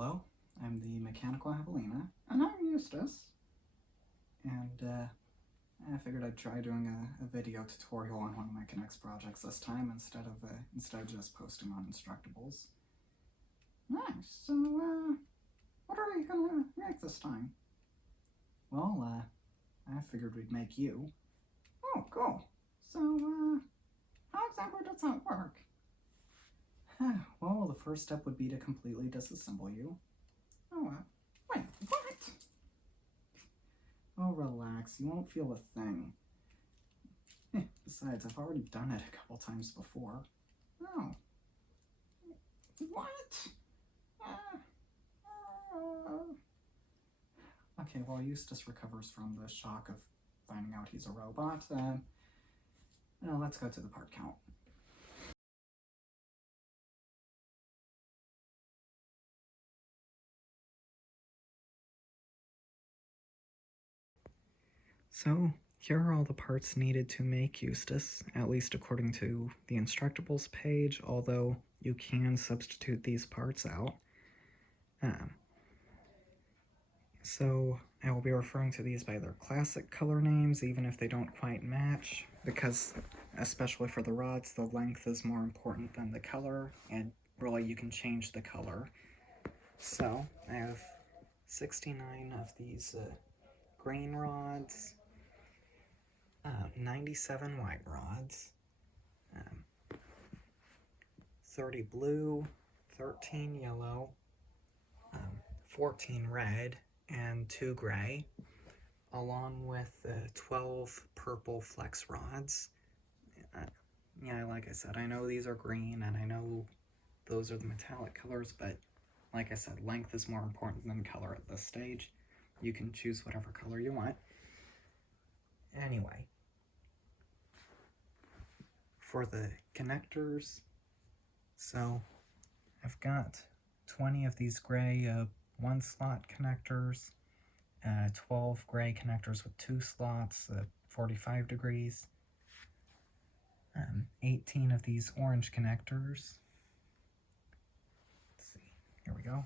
Hello, I'm the mechanical javelina, and I'm Eustace. And I figured I'd try doing a video tutorial on one of my Connects projects this time instead of just posting on instructables. Nice. So, what are you gonna make this time? Well, I figured we'd make you. Oh, cool. So, how exactly does that work? Well, the first step would be to completely disassemble you. Oh, wait, what? Oh, relax, you won't feel a thing. Besides, I've already done it a couple times before. Oh. What? Okay, while Eustace recovers from the shock of finding out he's a robot, now let's go to the part count. So, here are all the parts needed to make Eustace, at least according to the instructables page, although you can substitute these parts out. So I will be referring to these by their classic color names, even if they don't quite match, because especially for the rods, the length is more important than the color, and really you can change the color. So I have 69 of these green rods, 97 white rods, 30 blue, 13 yellow, 14 red, and 2 gray, along with 12 purple flex rods. Yeah, like I said, I know these are green, and I know those are the metallic colors, but like I said, length is more important than color at this stage. You can choose whatever color you want. Anyway, for the connectors, so I've got 20 of these gray 1-slot connectors, 12 gray connectors with 2 slots, 45 degrees, 18 of these orange connectors. Let's see, here we go.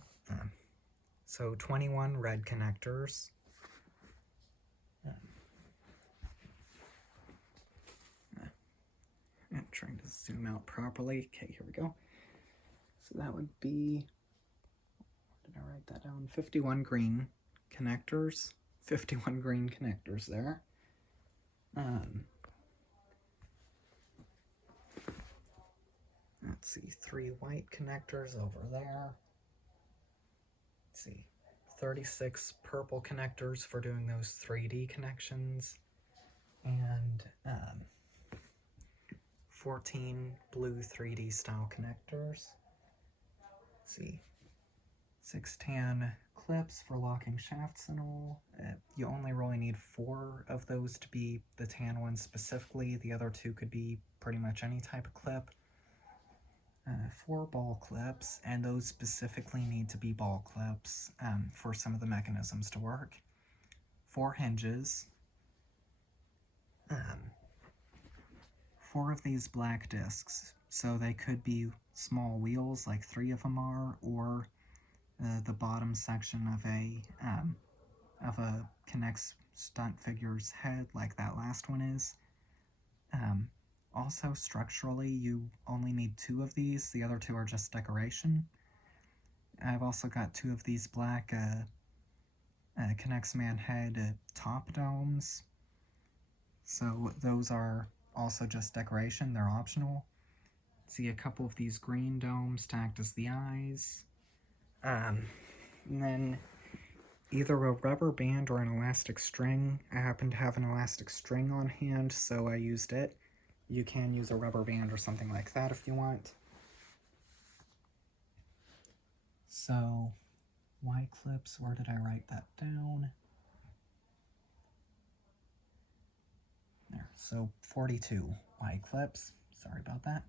So 21 red connectors. I'm trying to zoom out properly. Okay, here we go. So that would be, did I write that down? 51 green connectors. 51 green connectors there. Let's see, 3 white connectors over there. Let's see, 36 purple connectors for doing those 3D connections, and 14 blue 3D style connectors. Let's see, 6 tan clips for locking shafts and all. You only really need 4 of those to be the tan ones specifically. The other 2 could be pretty much any type of clip. 4 ball clips, and those specifically need to be ball clips for some of the mechanisms to work. 4 hinges. 4 of these black discs, so they could be small wheels, like 3 of them are, or the bottom section of a Connects stunt figure's head, like that last one is. Also, structurally, you only need 2 of these. The other 2 are just decoration. I've also got 2 of these black Connects Man head top domes. So those are also just decoration. They're optional. See a couple of these green domes to act as the eyes. And then either a rubber band or an elastic string. I happen to have an elastic string on hand, so I used it. You can use a rubber band or something like that if you want. So, Y clips, where did I write that down? There, so 42 Y clips, sorry about that.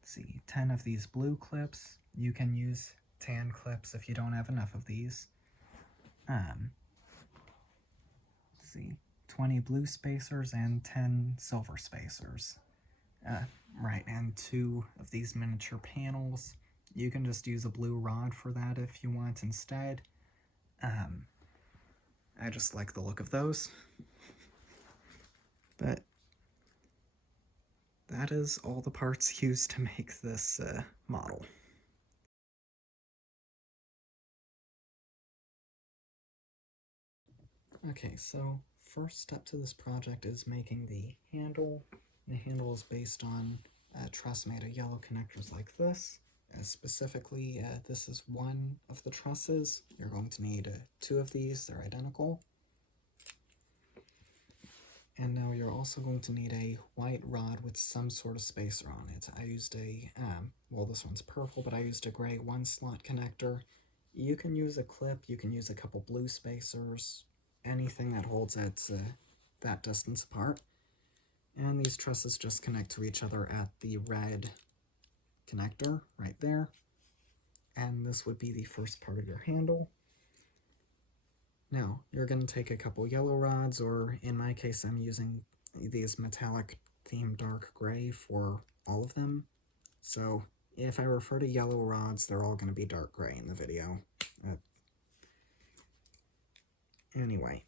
Let's see, 10 of these blue clips. You can use tan clips if you don't have enough of these. Let's see, 20 blue spacers and 10 silver spacers. Right, and 2 of these miniature panels You can just use a blue rod for that if you want instead. I just like the look of those. But that is all the parts used to make this model. Okay, so first step to this project is making the handle. The handle is based on a truss made of yellow connectors like this. Specifically, this is one of the trusses. You're going to need two of these, they're identical. And now you're also going to need a white rod with some sort of spacer on it. I used a, well, this one's purple, but I used a gray 1-slot connector. You can use a clip, you can use a couple blue spacers, anything that holds it that distance apart. And these trusses just connect to each other at the red connector right there. And this would be the first part of your handle. Now, you're going to take a couple yellow rods, or in my case, I'm using these metallic themed dark gray for all of them. So if I refer to yellow rods, they're all going to be dark gray in the video. Anyway,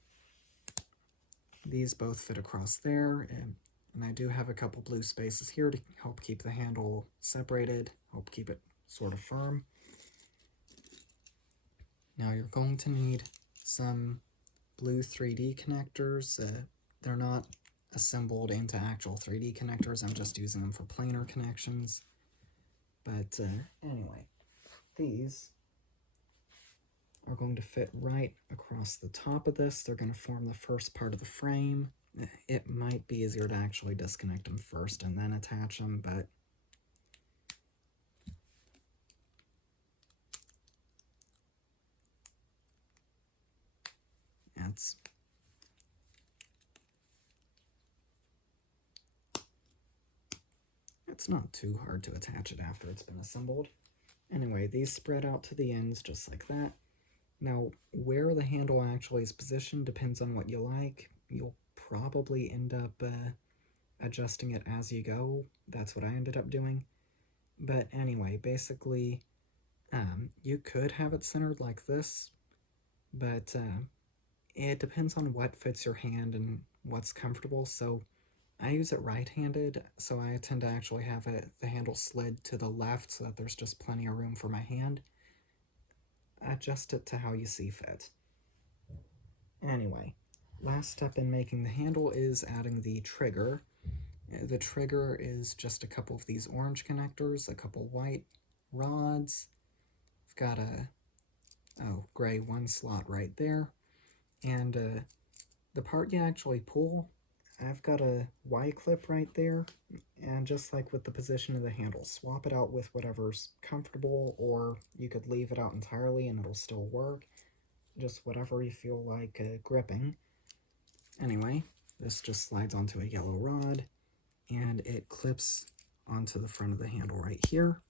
these both fit across there, and I do have a couple blue spaces here to help keep the handle separated, help keep it sort of firm. Now you're going to need some blue 3D connectors. They're not assembled into actual 3D connectors, I'm just using them for planar connections. But anyway, these are going to fit right across the top of this. They're going to form the first part of the frame. It might be easier to actually disconnect them first and then attach them, but it's not too hard to attach it after it's been assembled. Anyway, these spread out to the ends just like that. Now, where the handle actually is positioned depends on what you like. You'll probably end up adjusting it as you go. That's what I ended up doing. But anyway, basically, you could have it centered like this, but it depends on what fits your hand and what's comfortable. So I use it right-handed, so I tend to actually have the handle slid to the left so that there's just plenty of room for my hand. Adjust it to how you see fit. Anyway, last step in making the handle is adding the trigger. The trigger is just a couple of these orange connectors, a couple white rods. I've got a gray 1-slot right there. And the part you actually pull, I've got a Y clip right there, and just like with the position of the handle, swap it out with whatever's comfortable, or you could leave it out entirely and it'll still work. Just whatever you feel like gripping. Anyway, this just slides onto a yellow rod, and it clips onto the front of the handle right here,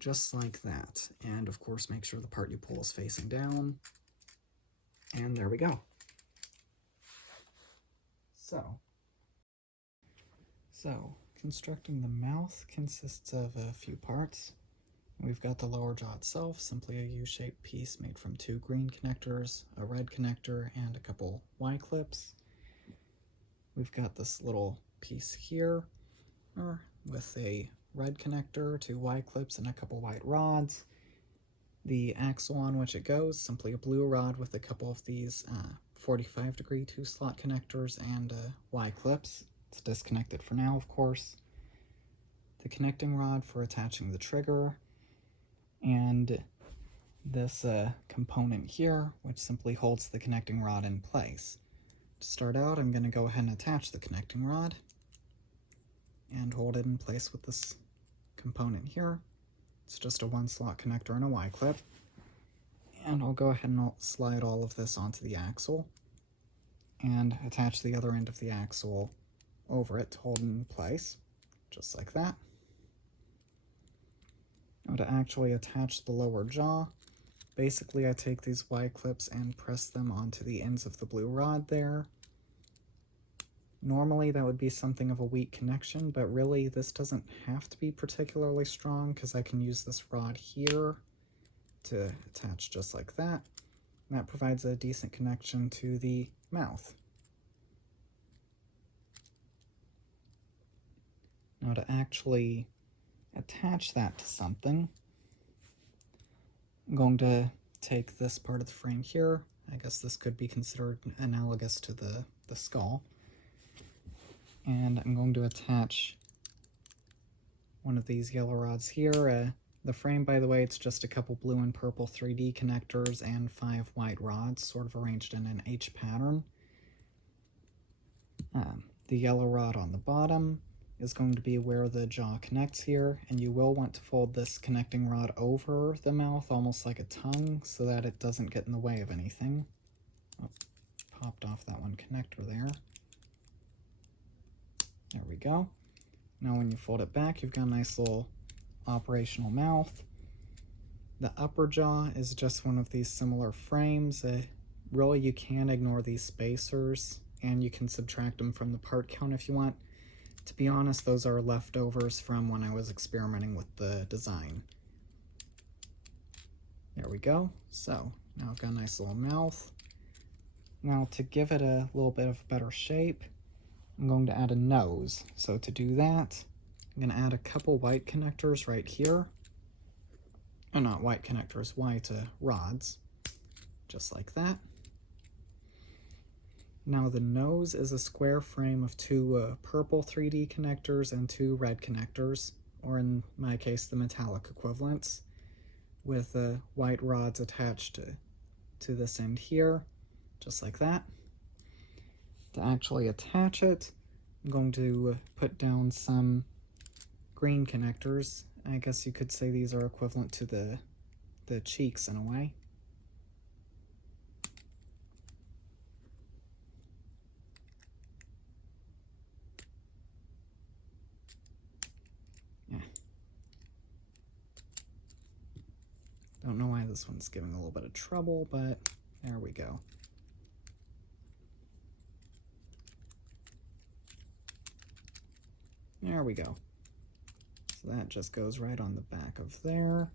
just like that. And of course, make sure the part you pull is facing down. And there we go. So, constructing the mouth consists of a few parts. We've got the lower jaw itself, simply a U-shaped piece made from 2 green connectors, a red connector, and a couple Y-clips. We've got this little piece here with a red connector, 2 Y-clips, and a couple white rods. The axle on which it goes, simply a blue rod with a couple of these 45-degree 2-slot connectors and Y-clips. It's disconnected for now, of course. The connecting rod for attaching the trigger, and this component here, which simply holds the connecting rod in place. To start out, I'm going to go ahead and attach the connecting rod and hold it in place with this component here. It's just a 1-slot connector and a Y-clip. And I'll go ahead and I'll slide all of this onto the axle and attach the other end of the axle over it to hold it in place, just like that. Now to actually attach the lower jaw, basically I take these Y-clips and press them onto the ends of the blue rod there. Normally that would be something of a weak connection, but really this doesn't have to be particularly strong because I can use this rod here to attach just like that. And that provides a decent connection to the mouth. Now to actually attach that to something, I'm going to take this part of the frame here. I guess this could be considered analogous to the skull. And I'm going to attach one of these yellow rods here. The frame, by the way, it's just a couple blue and purple 3D connectors and 5 white rods, sort of arranged in an H pattern. The yellow rod on the bottom is going to be where the jaw connects here, and you will want to fold this connecting rod over the mouth, almost like a tongue, so that it doesn't get in the way of anything. Oh, popped off that one connector there. There we go. Now when you fold it back, you've got a nice little operational mouth. The upper jaw is just one of these similar frames. Really, you can ignore these spacers, and you can subtract them from the part count if you want. To be honest, those are leftovers from when I was experimenting with the design. There we go. So now I've got a nice little mouth. Now to give it a little bit of better shape, I'm going to add a nose. So to do that, I'm going to add a couple white connectors right here. Oh, not white connectors, white rods, just like that. Now the nose is a square frame of 2 purple 3D connectors and 2 red connectors, or in my case the metallic equivalents, with white rods attached to this end here, just like that. To actually attach it, I'm going to put down some green connectors. I guess you could say these are equivalent to the cheeks in a way. Yeah. Don't know why this one's giving a little bit of trouble, but there we go. There we go. So that just goes right on the back of there.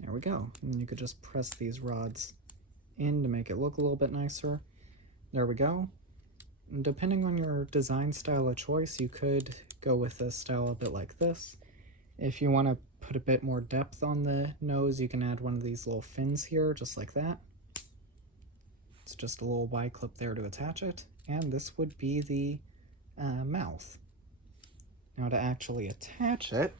There we go. And you could just press these rods in to make it look a little bit nicer. There we go. And depending on your design style of choice, you could go with a style a bit like this. If you want to put a bit more depth on the nose, you can add one of these little fins here, just like that. It's just a little Y-clip there to attach it. And this would be the mouth. Now to actually attach it,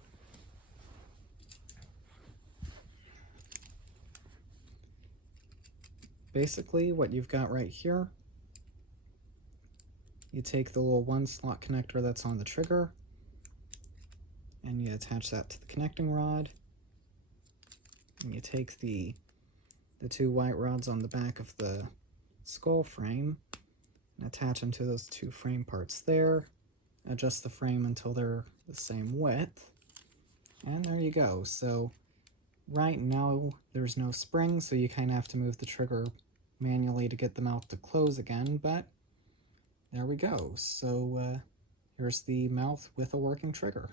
basically what you've got right here, you take the little 1-slot connector that's on the trigger, and you attach that to the connecting rod, and you take the 2 white rods on the back of the skull frame and attach them to those 2 frame parts there, adjust the frame until they're the same width, and there you go. So right now there's no spring, so you kind of have to move the trigger manually to get the mouth to close again, but there we go. So here's the mouth with a working trigger.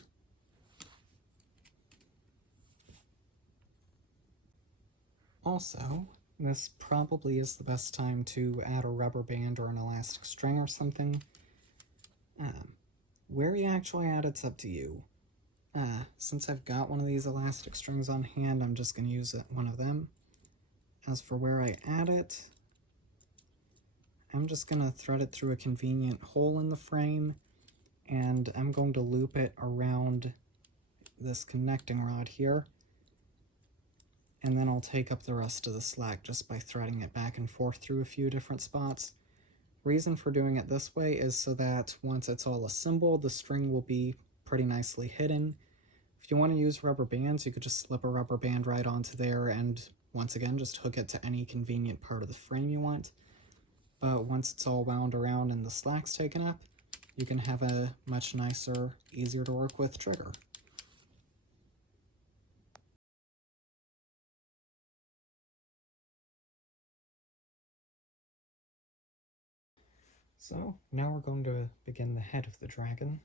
Also, this probably is the best time to add a rubber band or an elastic string or something. Where you actually add it's up to you. Since I've got one of these elastic strings on hand, I'm just going to use one of them. As for where I add it, I'm just going to thread it through a convenient hole in the frame, and I'm going to loop it around this connecting rod here, and then I'll take up the rest of the slack just by threading it back and forth through a few different spots. Reason for doing it this way is so that once it's all assembled, the string will be pretty nicely hidden. If you want to use rubber bands, you could just slip a rubber band right onto there and once again just hook it to any convenient part of the frame you want. But once it's all wound around and the slack's taken up, you can have a much nicer, easier to work with trigger. So now we're going to begin the head of the dragon.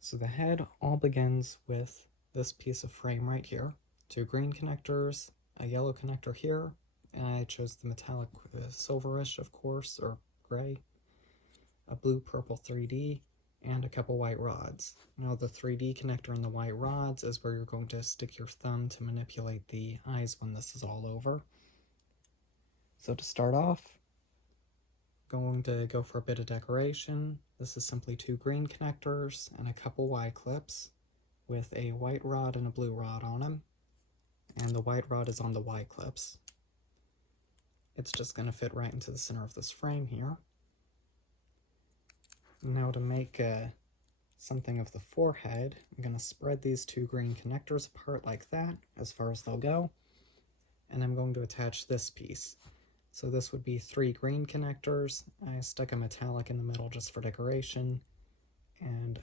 So the head all begins with this piece of frame right here, 2 green connectors, a yellow connector here, and I chose the metallic silverish, of course, or gray, a blue-purple 3D, and a couple white rods. Now the 3D connector and the white rods is where you're going to stick your thumb to manipulate the eyes when this is all over. So to start off, going to go for a bit of decoration. This is simply 2 green connectors and a couple Y clips with a white rod and a blue rod on them, and the white rod is on the Y clips. It's just going to fit right into the center of this frame here. Now to make something of the forehead, I'm going to spread these 2 green connectors apart like that, as far as they'll go, and I'm going to attach this piece. So this would be 3 green connectors. I stuck a metallic in the middle just for decoration, and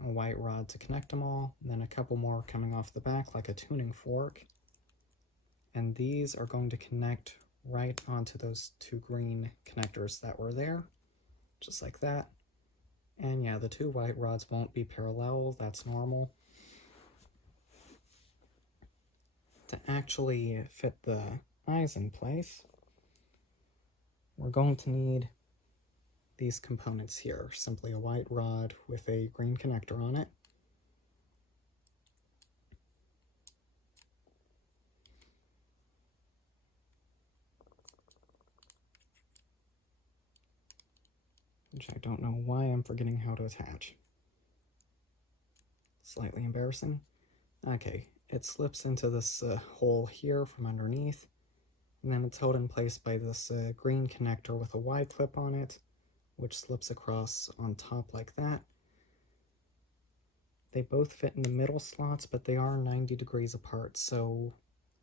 a white rod to connect them all, and then a couple more coming off the back like a tuning fork. And these are going to connect right onto those 2 green connectors that were there, just like that. And yeah, the 2 white rods won't be parallel, that's normal. To actually fit the eyes in place, we're going to need these components here, simply a white rod with a green connector on it. Which I don't know why I'm forgetting how to attach. Slightly embarrassing. Okay, it slips into this hole here from underneath, and then it's held in place by this green connector with a Y clip on it, which slips across on top like that. They both fit in the middle slots, but they are 90 degrees apart, so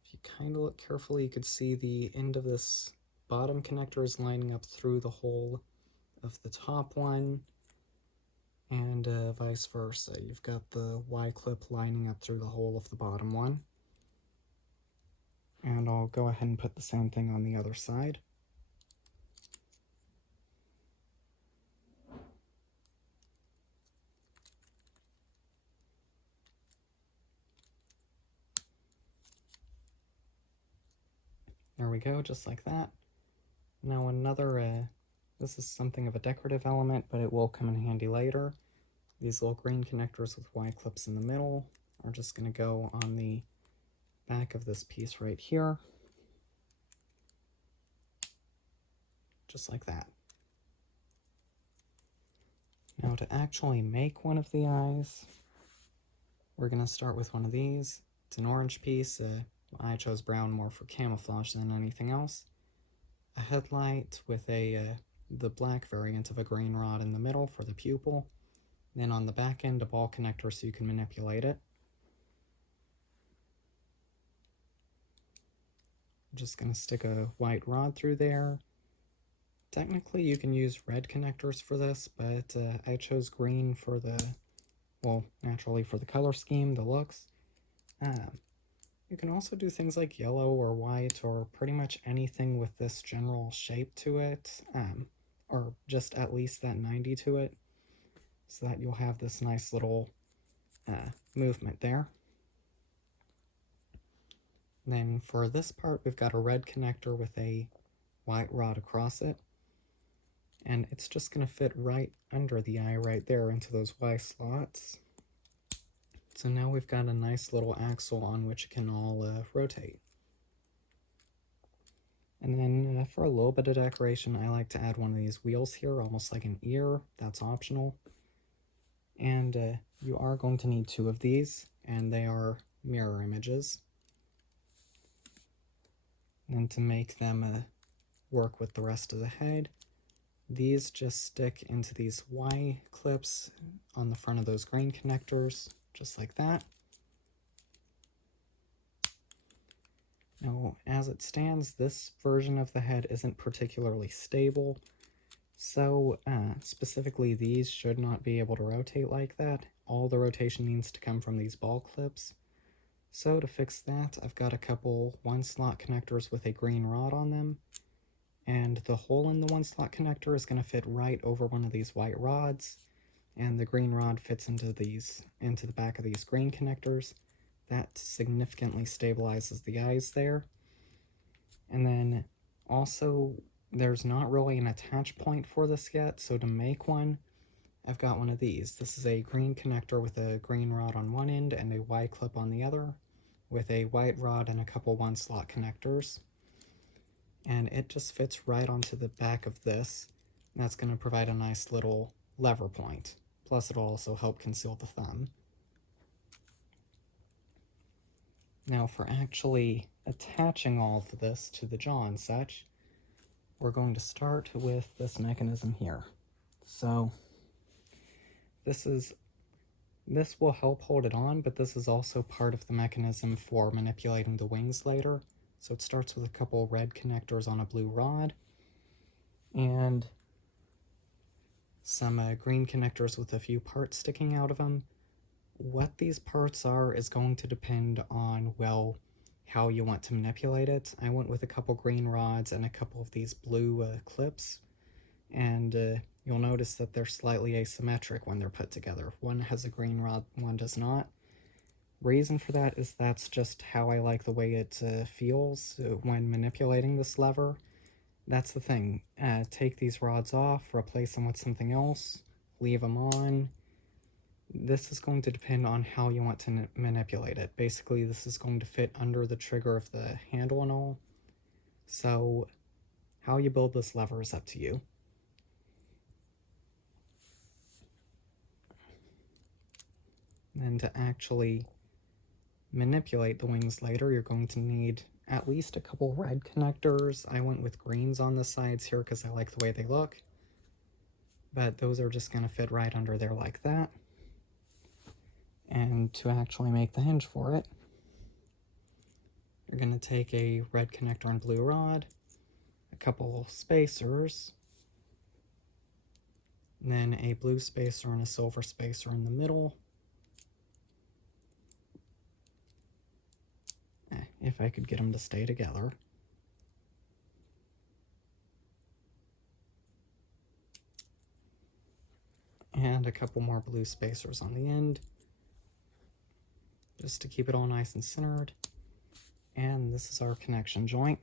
if you kind of look carefully, you could see the end of this bottom connector is lining up through the hole of the top one, and vice versa. You've got the Y clip lining up through the hole of the bottom one. And I'll go ahead and put the same thing on the other side. There we go, just like that. Now another, this is something of a decorative element, but it will come in handy later. These little green connectors with Y clips in the middle are just going to go on the back of this piece right here. Just like that. Now to actually make one of the eyes, we're going to start with one of these. It's an orange piece. I chose brown more for camouflage than anything else. A headlight with the black variant of a green rod in the middle for the pupil. Then on the back end, a ball connector so you can manipulate it. I'm just going to stick a white rod through there. Technically, you can use red connectors for this, but I chose green for the, well, naturally for the color scheme, the looks. You can also do things like yellow or white or pretty much anything with this general shape to it, or just at least that 90 to it, so that you'll have this nice little movement there. Then for this part, we've got a red connector with a white rod across it, and it's just going to fit right under the eye right there into those Y slots. So now we've got a nice little axle on which it can all rotate. And then for a little bit of decoration, I like to add one of these wheels here, almost like an ear. That's optional. And you are going to need 2 of these, and they are mirror images. And to make them work with the rest of the head, these just stick into these Y clips on the front of those green connectors, just like that. Now, as it stands, this version of the head isn't particularly stable, so specifically these should not be able to rotate like that. All the rotation needs to come from these ball clips. So to fix that, I've got a couple 1-slot connectors with a green rod on them, and the hole in the 1-slot connector is going to fit right over one of these white rods, and the green rod fits into the back of these green connectors. That significantly stabilizes the eyes there. And then also, there's not really an attach point for this yet, so to make one, I've got one of these. This is a green connector with a green rod on one end and a Y clip on the other, with a white rod and a couple 1-slot connectors. And it just fits right onto the back of this. And that's going to provide a nice little lever point. Plus it'll also help conceal the thumb. Now for actually attaching all of this to the jaw and such, we're going to start with this mechanism here. So this will help hold it on, but this is also part of the mechanism for manipulating the wings later. So it starts with a couple red connectors on a blue rod, and some green connectors with a few parts sticking out of them. What these parts are is going to depend on, well, how you want to manipulate it. I went with a couple green rods and a couple of these blue clips, and you'll notice that they're slightly asymmetric when they're put together. One has a green rod, one does not. Reason for that is that's just how I like the way it feels when manipulating this lever. That's the thing. Take these rods off, replace them with something else, leave them on. This is going to depend on how you want to manipulate it. Basically, this is going to fit under the trigger of the handle and all. So how you build this lever is up to you. Then to actually manipulate the wings later, you're going to need at least a couple red connectors. I went with greens on the sides here because I like the way they look, but those are just going to fit right under there like that. And to actually make the hinge for it, you're going to take a red connector and blue rod, a couple spacers, and then a blue spacer and a silver spacer in the middle. If I could get them to stay together. And a couple more blue spacers on the end, just to keep it all nice and centered. And this is our connection joint.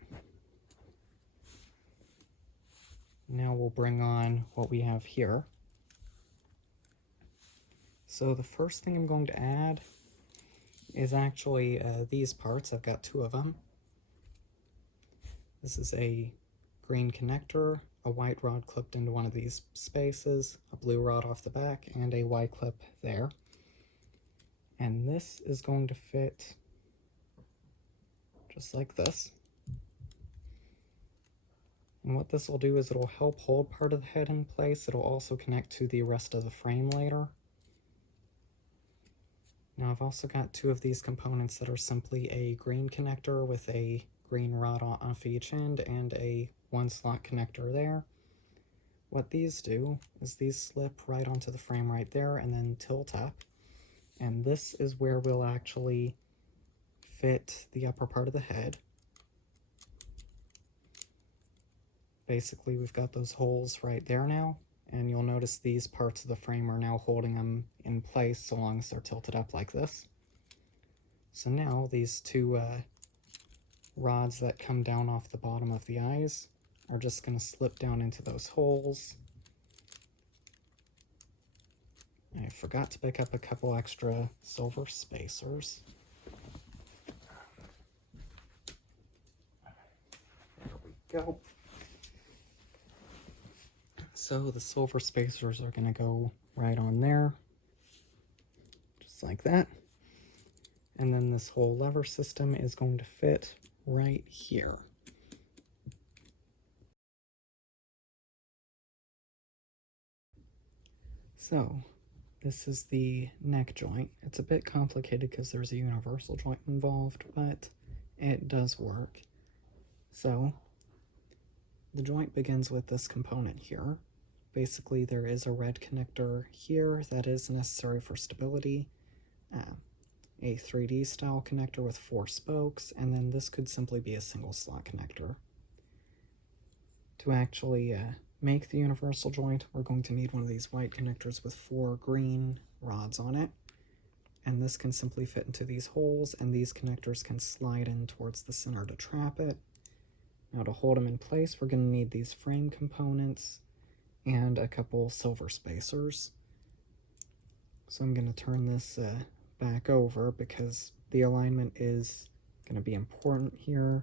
Now we'll bring on what we have here. So the first thing I'm going to add is actually these parts. I've got two of them. This is a green connector, a white rod clipped into one of these spaces, a blue rod off the back, and a Y clip there. And this is going to fit just like this. And what this will do is it'll help hold part of the head in place. It'll also connect to the rest of the frame later. Now I've also got two of these components that are simply a green connector with a green rod off each end and a 1-slot connector there. What these do is these slip right onto the frame right there and then tilt up. And this is where we'll actually fit the upper part of the head. Basically, we've got those holes right there now, and you'll notice these parts of the frame are now holding them in place so long as they're tilted up like this. So now these two rods that come down off the bottom of the eyes are just going to slip down into those holes. I forgot to pick up a couple extra silver spacers. There we go. So the silver spacers are going to go right on there, just like that. And then this whole lever system is going to fit right here. So this is the neck joint. It's a bit complicated because there's a universal joint involved, but it does work. So the joint begins with this component here. Basically, there is a red connector here that is necessary for stability, a 3D style connector with 4 spokes, and then this could simply be a single slot connector. To actually make the universal joint, we're going to need one of these white connectors with 4 green rods on it. And this can simply fit into these holes, and these connectors can slide in towards the center to trap it. Now to hold them in place, we're going to need these frame components and a couple silver spacers. So I'm going to turn this back over because the alignment is going to be important here.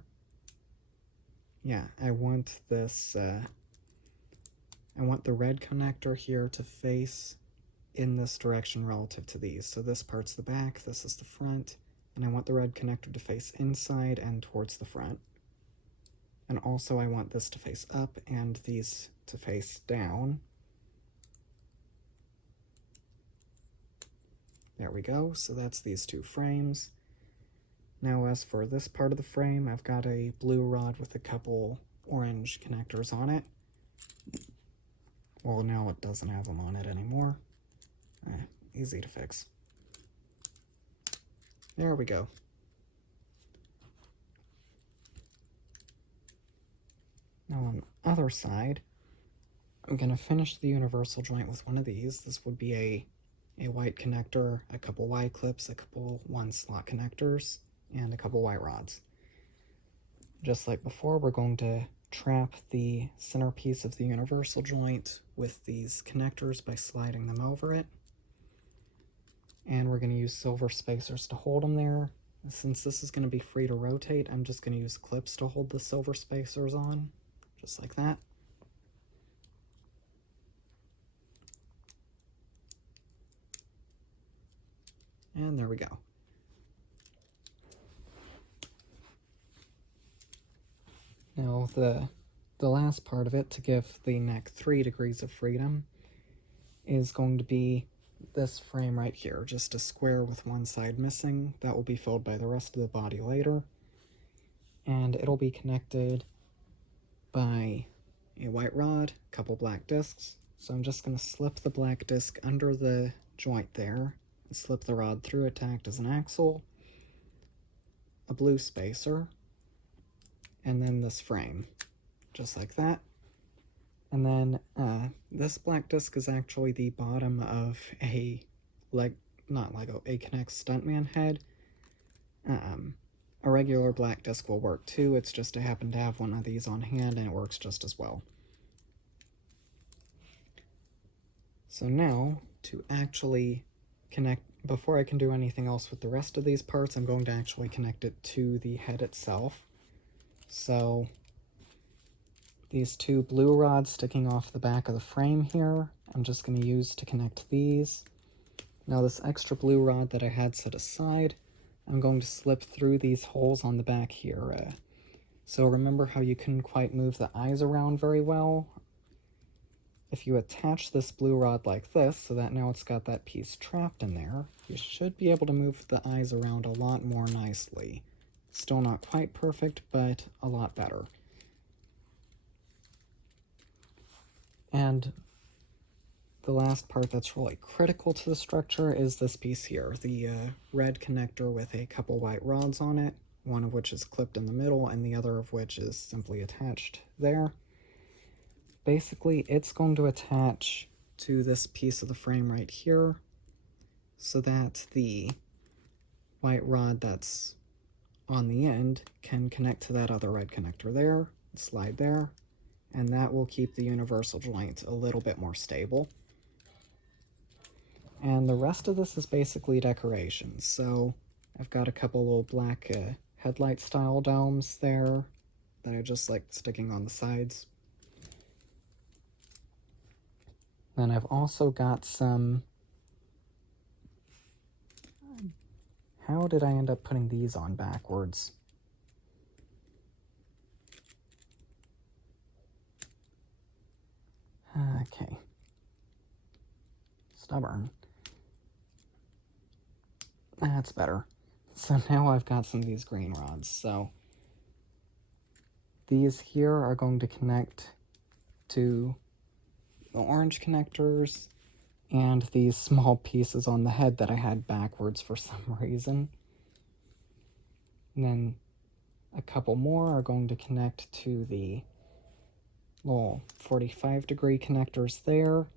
Yeah, I want this, I want the red connector here to face in this direction relative to these. So this part's the back, this is the front, and I want the red connector to face inside and towards the front. And also I want this to face up and these to face down. There we go, so that's these 2 frames. Now as for this part of the frame, I've got a blue rod with a couple orange connectors on it. Well, now it doesn't have them on it anymore. Easy to fix. There we go. Now on the other side, I'm going to finish the universal joint with one of these. This would be a white connector, a couple Y clips, a couple 1-slot connectors, and a couple white rods. Just like before, we're going to trap the centerpiece of the universal joint with these connectors by sliding them over it. And we're going to use silver spacers to hold them there. Since this is going to be free to rotate, I'm just going to use clips to hold the silver spacers on, just like that. And there we go. Now the last part of it, to give the neck 3 degrees of freedom, is going to be this frame right here, just a square with one side missing. That will be filled by the rest of the body later. And it'll be connected by a white rod, a couple black discs. So I'm just going to slip the black disc under the joint there, and slip the rod through it to act as an axle, a blue spacer, and then this frame, just like that. And then this black disc is actually the bottom of a a Connect Stuntman head. A regular black disc will work too, it's just I happen to have one of these on hand and it works just as well. So now, to actually connect, before I can do anything else with the rest of these parts, I'm going to actually connect it to the head itself. So these 2 blue rods sticking off the back of the frame here, I'm just going to use to connect these. Now this extra blue rod that I had set aside, I'm going to slip through these holes on the back here. So remember how you couldn't quite move the eyes around very well? If you attach this blue rod like this, so that now it's got that piece trapped in there, you should be able to move the eyes around a lot more nicely. Still not quite perfect, but a lot better. And the last part that's really critical to the structure is this piece here, the red connector with a couple white rods on it, one of which is clipped in the middle and the other of which is simply attached there. Basically, it's going to attach to this piece of the frame right here so that the white rod that's on the end can connect to that other red connector there, slide there, and that will keep the universal joint a little bit more stable. And the rest of this is basically decoration. So I've got a couple little black headlight style domes there that I just like sticking on the sides. Then I've also got some... How did I end up putting these on backwards? Okay. Stubborn. That's better. So now I've got some of these green rods. So these here are going to connect to the orange connectors and these small pieces on the head that I had backwards for some reason. And then a couple more are going to connect to the little 45-degree connectors there,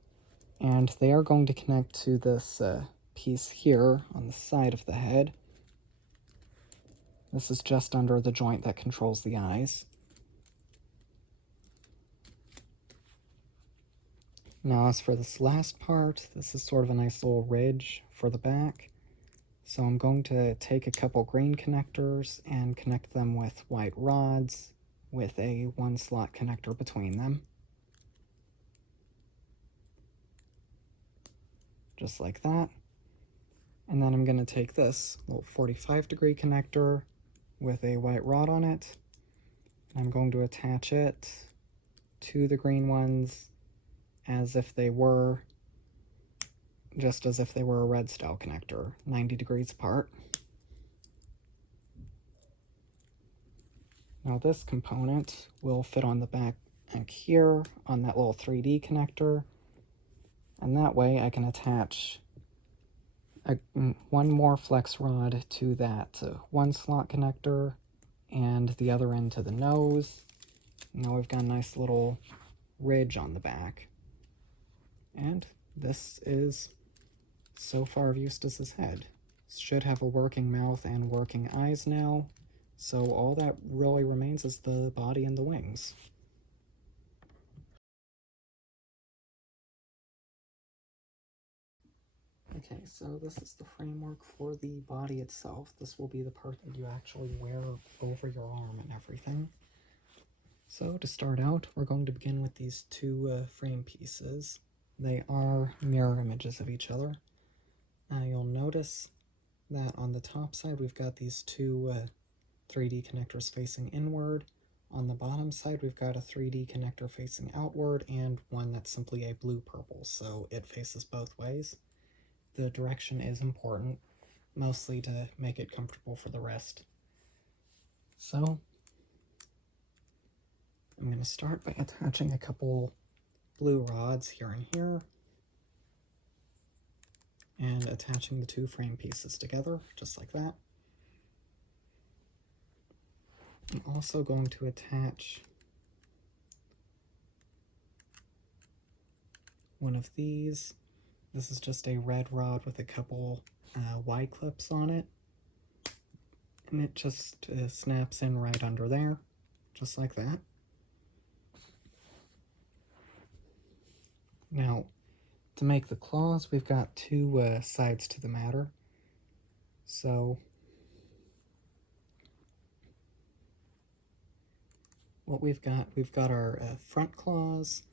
and they are going to connect to this piece here on the side of the head. This is just under the joint that controls the eyes. Now as for this last part, this is sort of a nice little ridge for the back. So I'm going to take a couple green connectors and connect them with white rods with a 1-slot connector between them. Just like that. And then I'm going to take this little 45-degree connector with a white rod on it, and I'm going to attach it to the green ones as if they were, just as if they were a red style connector, 90 degrees apart. Now this component will fit on the back here on that little 3D connector, and that way I can attach one more flex rod to that 1-slot connector and the other end to the nose. Now we've got a nice little ridge on the back. And this is so far of Eustace's head. Should have a working mouth and working eyes now, so all that really remains is the body and the wings. Okay, so this is the framework for the body itself. This will be the part that you actually wear over your arm and everything. So to start out, we're going to begin with these two frame pieces. They are mirror images of each other. You'll notice that on the top side we've got these two 3D connectors facing inward. On the bottom side we've got a 3D connector facing outward and one that's simply a blue-purple, so it faces both ways. The direction is important, mostly to make it comfortable for the rest. So I'm going to start by attaching a couple blue rods here and here, and attaching the two frame pieces together, just like that. I'm also going to attach one of these. This is just a red rod with a couple Y-clips on it, and it just snaps in right under there, just like that. Now, to make the claws, we've got two sides to the matter. So what we've got our front claws,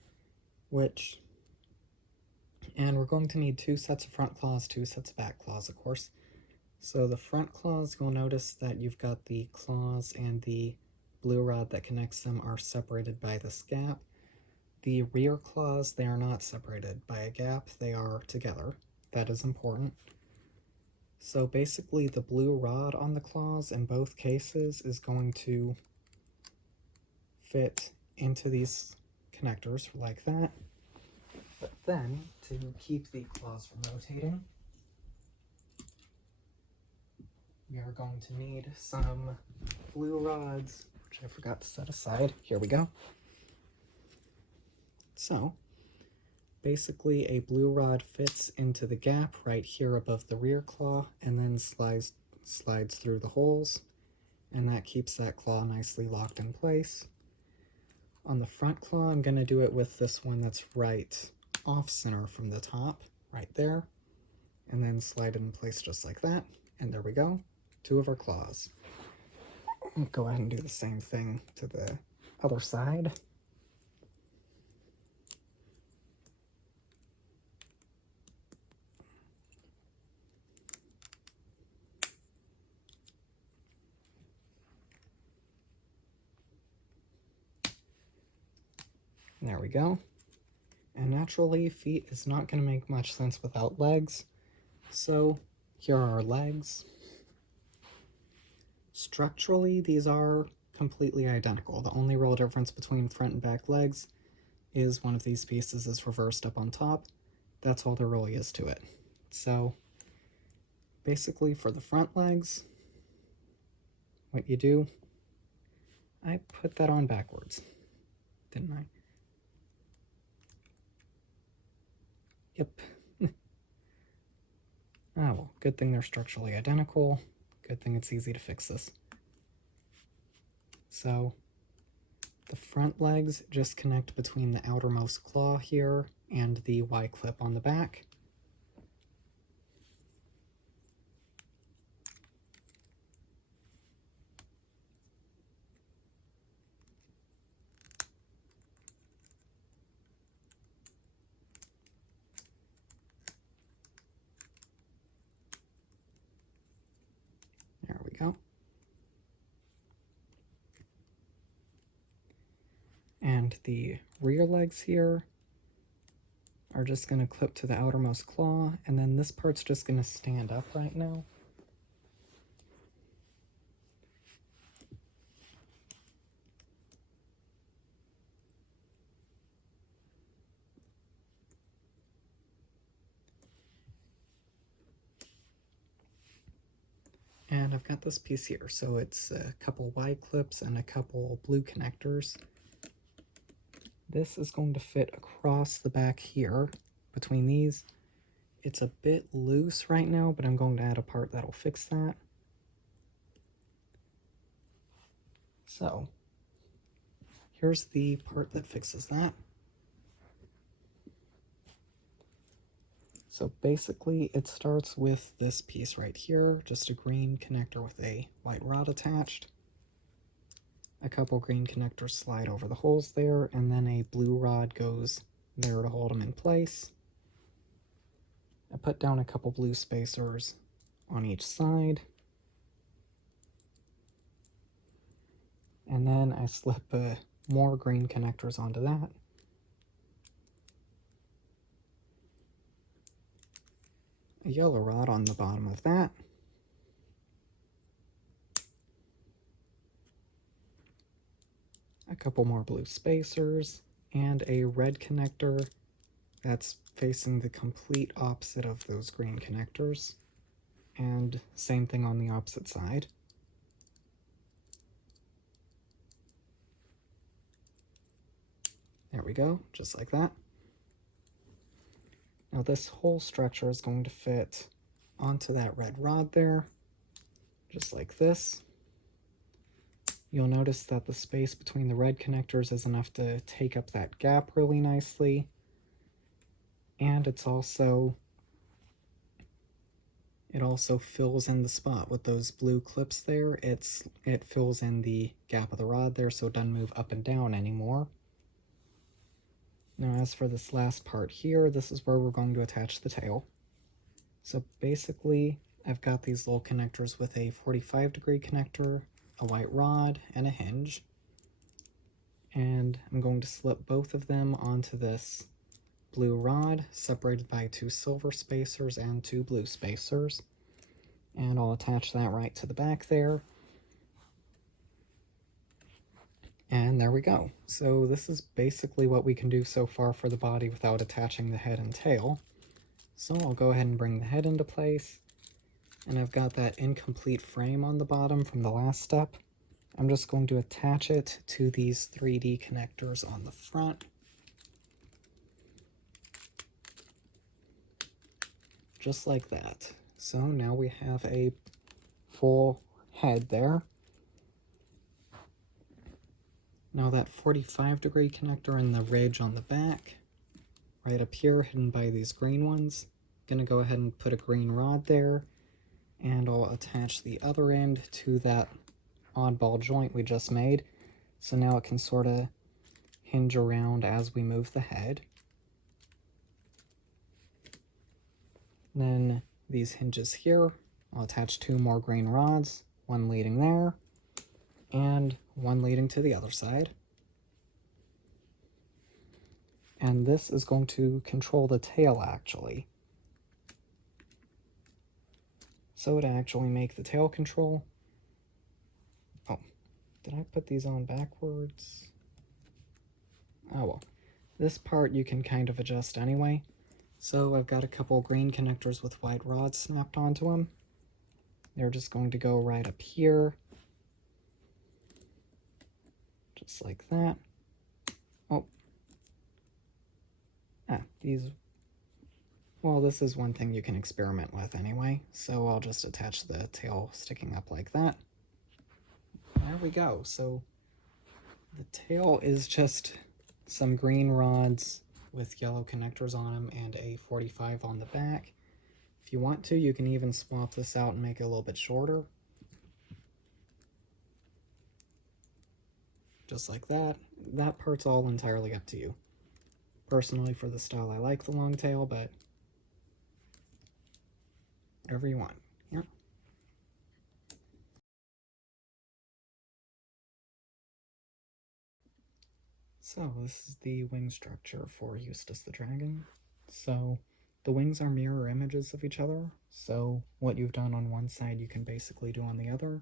and we're going to need 2 sets of front claws, 2 sets of back claws, of course. So the front claws, you'll notice that you've got the claws and the blue rod that connects them are separated by this gap. The rear claws, they are not separated by a gap, they are together. That is important. So basically the blue rod on the claws in both cases is going to fit into these connectors like that. But then, to keep the claws from rotating, we are going to need some blue rods, which I forgot to set aside. Here we go. So, basically a blue rod fits into the gap right here above the rear claw and then slides through the holes, and that keeps that claw nicely locked in place. On the front claw, I'm going to do it with this one that's right off center from the top, right there, and then slide it in place just like that, and there we go, 2 of our claws. I'll go ahead and do the same thing to the other side. There we go. And naturally, feet is not going to make much sense without legs. So here are our legs. Structurally, these are completely identical. The only real difference between front and back legs is one of these pieces is reversed up on top. That's all there really is to it. So basically for the front legs, what you do, I put that on backwards, didn't I? Yep. Ah, well, good thing they're structurally identical. Good thing it's easy to fix this. So the front legs just connect between the outermost claw here and the Y-clip on the back. There we go. And the rear legs here are just going to clip to the outermost claw, and then this part's just going to stand up right now. And I've got this piece here, so it's a couple Y clips and a couple blue connectors. This is going to fit across the back here between these. It's a bit loose right now, but I'm going to add a part that'll fix that. So here's the part that fixes that. So basically it starts with this piece right here, just a green connector with a white rod attached. A couple green connectors slide over the holes there, and then a blue rod goes there to hold them in place. I put down a couple blue spacers on each side. And then I slip more green connectors onto that. A yellow rod on the bottom of that. A couple more blue spacers, and a red connector that's facing the complete opposite of those green connectors. And same thing on the opposite side. There we go, just like that. Now this whole structure is going to fit onto that red rod there, just like this. You'll notice that the space between the red connectors is enough to take up that gap really nicely. And it also fills in the spot with those blue clips there. It fills in the gap of the rod there, so it doesn't move up and down anymore. Now as for this last part here, this is where we're going to attach the tail. So basically, I've got these little connectors with a 45-degree connector, a white rod, and a hinge. And I'm going to slip both of them onto this blue rod, separated by 2 silver spacers and 2 blue spacers. And I'll attach that right to the back there. And there we go. So this is basically what we can do so far for the body without attaching the head and tail. So I'll go ahead and bring the head into place. And I've got that incomplete frame on the bottom from the last step. I'm just going to attach it to these 3D connectors on the front. Just like that. So now we have a full head there. Now that 45-degree connector and the ridge on the back, right up here, hidden by these green ones, gonna go ahead and put a green rod there, and I'll attach the other end to that oddball joint we just made. So now it can sort of hinge around as we move the head. Then these hinges here, I'll attach 2 more green rods, one leading there, and one leading to the other side. And this is going to control the tail, actually. So to actually make the tail control... Oh, did I put these on backwards? Oh well. This part you can kind of adjust anyway. So I've got a couple green connectors with white rods snapped onto them. They're just going to go right up here. Just like that. Oh. These Well, this is one thing you can experiment with anyway, so I'll just attach the tail sticking up like that. There we go. So the tail is just some green rods with yellow connectors on them and a 45 on the back. If you want to, you can even swap this out and make it a little bit shorter. Just like that. That part's all entirely up to you. Personally, for the style, I like the long tail, but whatever you want. Yeah. So this is the wing structure for Eustace the dragon. So the wings are mirror images of each other. So what you've done on one side, you can basically do on the other.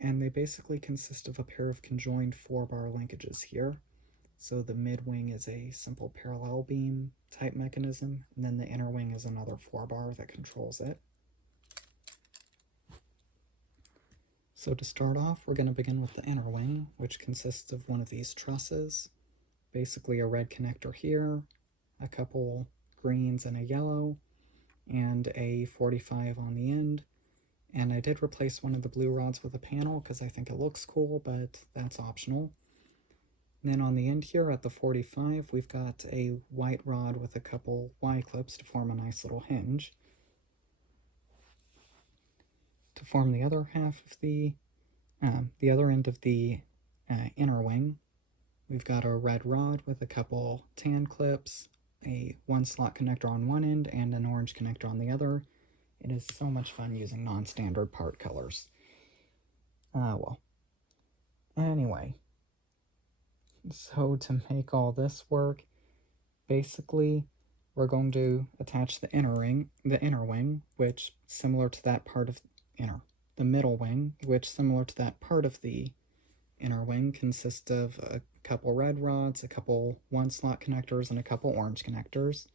And they basically consist of a pair of conjoined 4-bar linkages here. So the mid wing is a simple parallel beam type mechanism, and then the inner wing is another 4-bar that controls it. So to start off, we're going to begin with the inner wing, which consists of one of these trusses, basically a red connector here, a couple greens and a yellow, and a 45 on the end. And I did replace one of the blue rods with a panel because I think it looks cool, but that's optional. And then on the end here at the 45, we've got a white rod with a couple Y-clips to form a nice little hinge. To form the other half of the other end of the inner wing, we've got a red rod with a couple tan clips, a 1-slot connector on one end, and an orange connector on the other. It is so much fun using non-standard part colors. Well, anyway, so to make all this work, basically we're going to attach the inner wing, which similar to that part of the middle wing, which similar to that part of the inner wing consists of a couple red rods, a couple 1-slot connectors, and a couple orange connectors.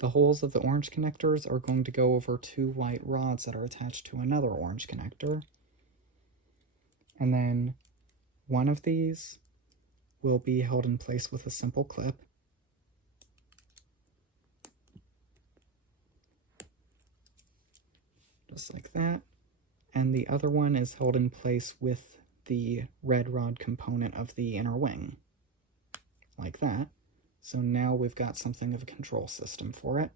The holes of the orange connectors are going to go over 2 white rods that are attached to another orange connector. And then one of these will be held in place with a simple clip. Just like that. And the other one is held in place with the red rod component of the inner wing. Like that. So now we've got something of a control system for it.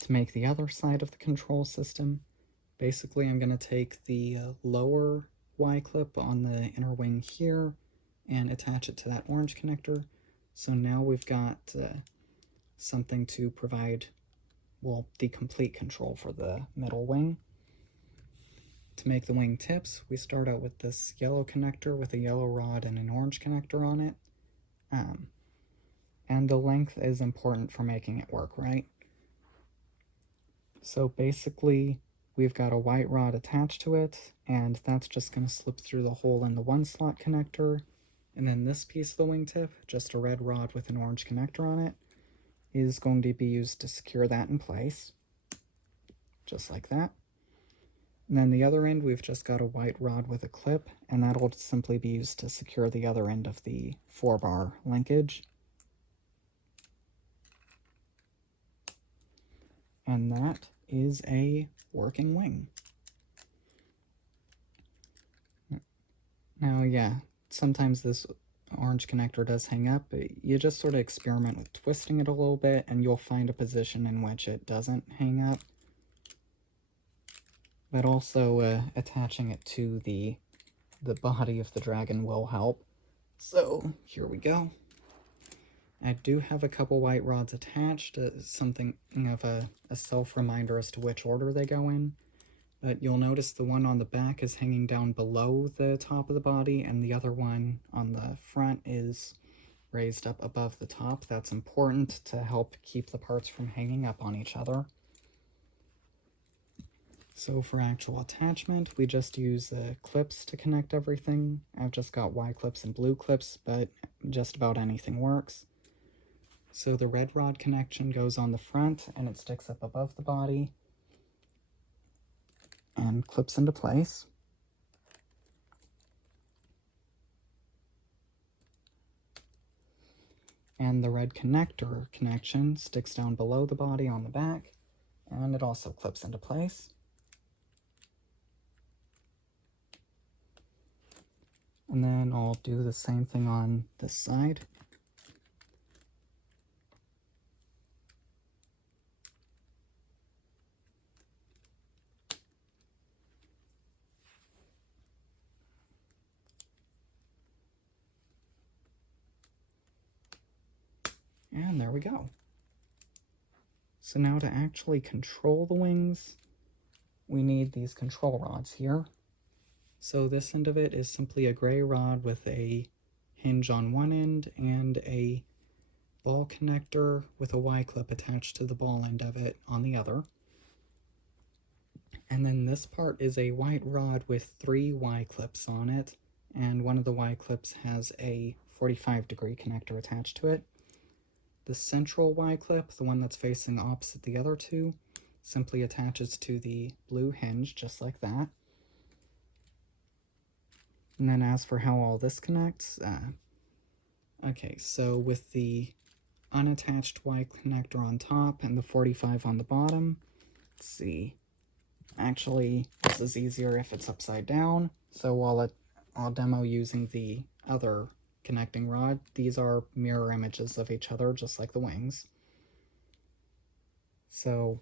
To make the other side of the control system, basically I'm going to take the lower Y-clip on the inner wing here and attach it to that orange connector. So now we've got something to provide, well, the complete control for the middle wing. To make the wing tips, we start out with this yellow connector with a yellow rod and an orange connector on it. And the length is important for making it work, right? So basically, we've got a white rod attached to it, and that's just going to slip through the hole in the 1-slot connector. And then this piece of the wingtip, just a red rod with an orange connector on it, is going to be used to secure that in place. Just like that. And then the other end, we've just got a white rod with a clip, and that'll simply be used to secure the other end of the 4-bar linkage. And that is a working wing. Now, yeah, sometimes this orange connector does hang up, but you just sort of experiment with twisting it a little bit, and you'll find a position in which it doesn't hang up. But also attaching it to the body of the dragon will help. So here we go. I do have a couple white rods attached, something of a self-reminder as to which order they go in. But you'll notice the one on the back is hanging down below the top of the body, and the other one on the front is raised up above the top. That's important to help keep the parts from hanging up on each other. So for actual attachment, we just use the clips to connect everything. I've just got Y clips and blue clips, but just about anything works. So the red rod connection goes on the front, and it sticks up above the body and clips into place. And the red connector connection sticks down below the body on the back, and it also clips into place. And then I'll do the same thing on this side. And there we go. So now to actually control the wings, we need these control rods here. So this end of it is simply a gray rod with a hinge on one end and a ball connector with a Y-clip attached to the ball end of it on the other. And then this part is a white rod with 3 Y-clips on it, and one of the Y-clips has a 45-degree connector attached to it. The central Y-clip, the one that's facing opposite the other two, simply attaches to the blue hinge, just like that. And then as for how all this connects, okay, so with the unattached Y connector on top and the 45 on the bottom, let's see, actually this is easier if it's upside down, so I'll demo using the other connecting rod. These are mirror images of each other, just like the wings. So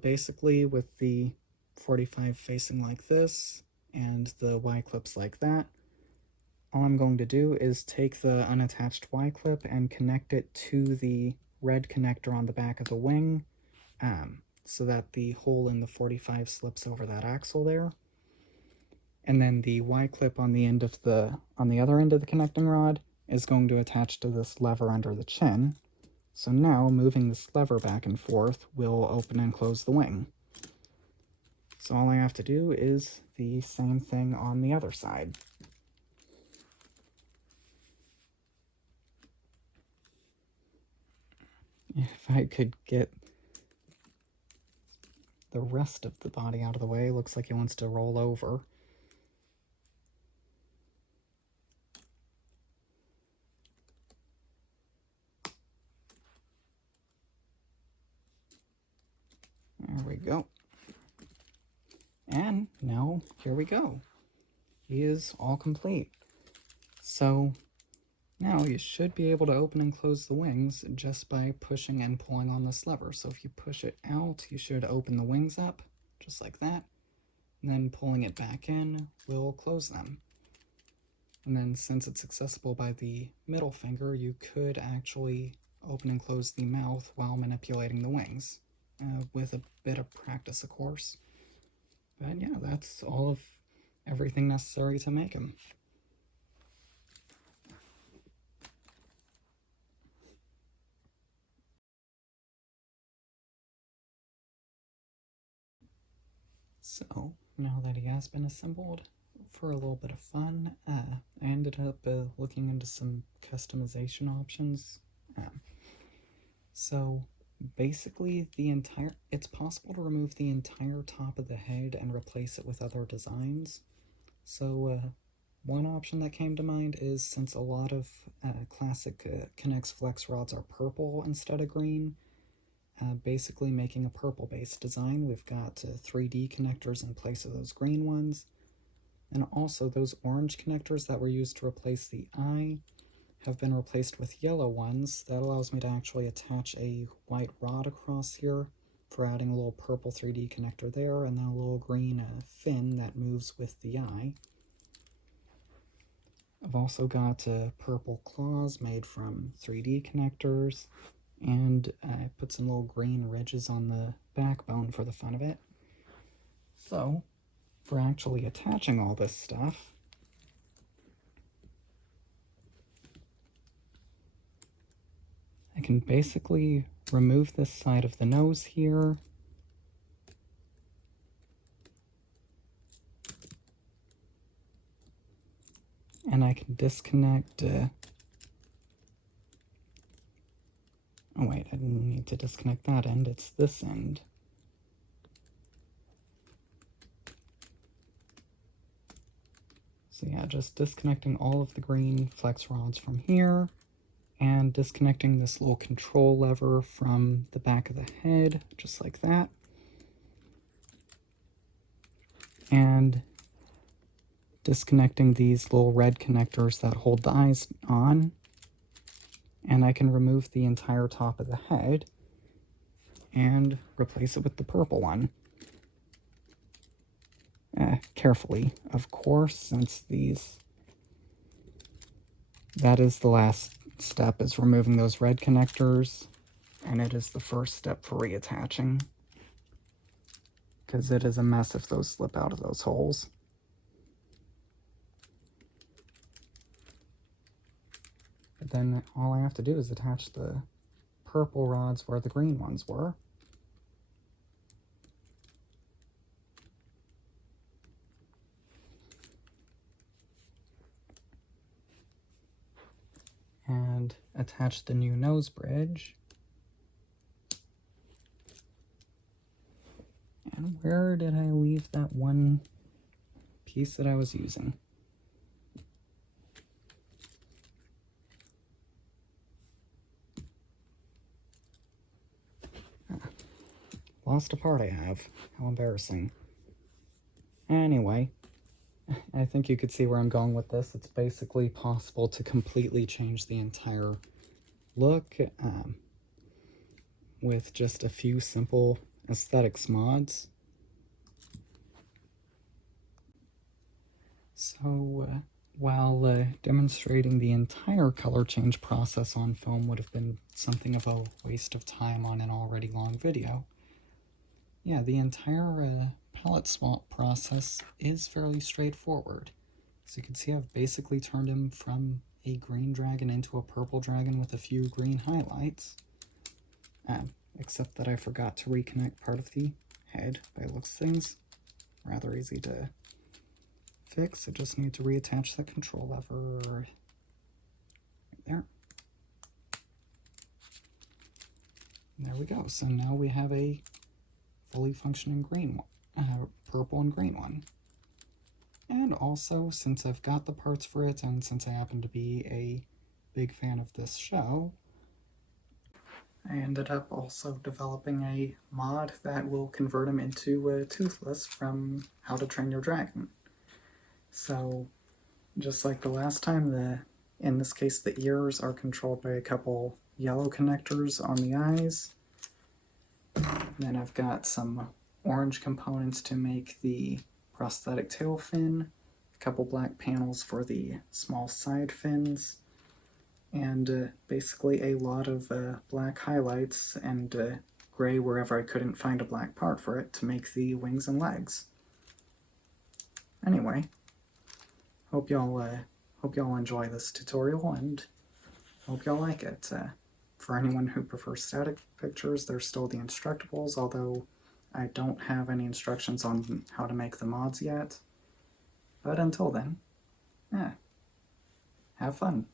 basically with the 45 facing like this and the Y-clips like that, all I'm going to do is take the unattached Y-clip and connect it to the red connector on the back of the wing, so that the hole in the 45 slips over that axle there. And then the Y-clip on the other end of the connecting rod is going to attach to this lever under the chin. So now, moving this lever back and forth will open and close the wing. So all I have to do is the same thing on the other side. If I could get the rest of the body out of the way, looks like he wants to roll over. There we go. And now, here we go. He is all complete. So now you should be able to open and close the wings just by pushing and pulling on this lever. So if you push it out, you should open the wings up, just like that. And then pulling it back in will close them. And then since it's accessible by the middle finger, you could actually open and close the mouth while manipulating the wings, with a bit of practice, of course. But yeah, that's all of everything necessary to make them. So, now that he has been assembled, for a little bit of fun, I ended up looking into some customization options. So, basically, it's possible to remove the entire top of the head and replace it with other designs. So, one option that came to mind is, since a lot of classic K'NEX Flex rods are purple instead of green, basically making a purple-based design. We've got 3D connectors in place of those green ones, and also those orange connectors that were used to replace the eye have been replaced with yellow ones. That allows me to actually attach a white rod across here for adding a little purple 3D connector there, and then a little green fin that moves with the eye. I've also got purple claws made from 3D connectors, and I put some little green ridges on the backbone for the fun of it. So, for actually attaching all this stuff, I can basically remove this side of the nose here, and I can disconnect oh wait, I didn't need to disconnect that end, it's this end. So yeah, just disconnecting all of the green flex rods from here, and disconnecting this little control lever from the back of the head, just like that. And disconnecting these little red connectors that hold the eyes on. And I can remove the entire top of the head and replace it with the purple one. Carefully, of course, since that is the last step, is removing those red connectors, and it is the first step for reattaching, because it is a mess if those slip out of those holes. But then all I have to do is attach the purple rods where the green ones were. And attach the new nose bridge. And where did I leave that one piece that I was using? Lost a part I have. How embarrassing. Anyway, I think you could see where I'm going with this. It's basically possible to completely change the entire look with just a few simple aesthetics mods. So while demonstrating the entire color change process on film would have been something of a waste of time on an already long video, yeah, the entire palette swap process is fairly straightforward. So you can see I've basically turned him from a green dragon into a purple dragon with a few green highlights. Except that I forgot to reconnect part of the head by looks of things. Rather easy to fix. I just need to reattach the control lever right there. And there we go. So now we have a fully functioning green one, purple and green one. And also, since I've got the parts for it, and since I happen to be a big fan of this show, I ended up also developing a mod that will convert him into Toothless from How to Train Your Dragon. So, just like the last time, in this case the ears are controlled by a couple yellow connectors on the eyes. Then I've got some orange components to make the prosthetic tail fin, a couple black panels for the small side fins, and basically a lot of black highlights and gray wherever I couldn't find a black part for it to make the wings and legs. Anyway, hope y'all enjoy this tutorial and hope y'all like it. For anyone who prefers static pictures, there's still the instructables, although I don't have any instructions on how to make the mods yet. But until then, have fun.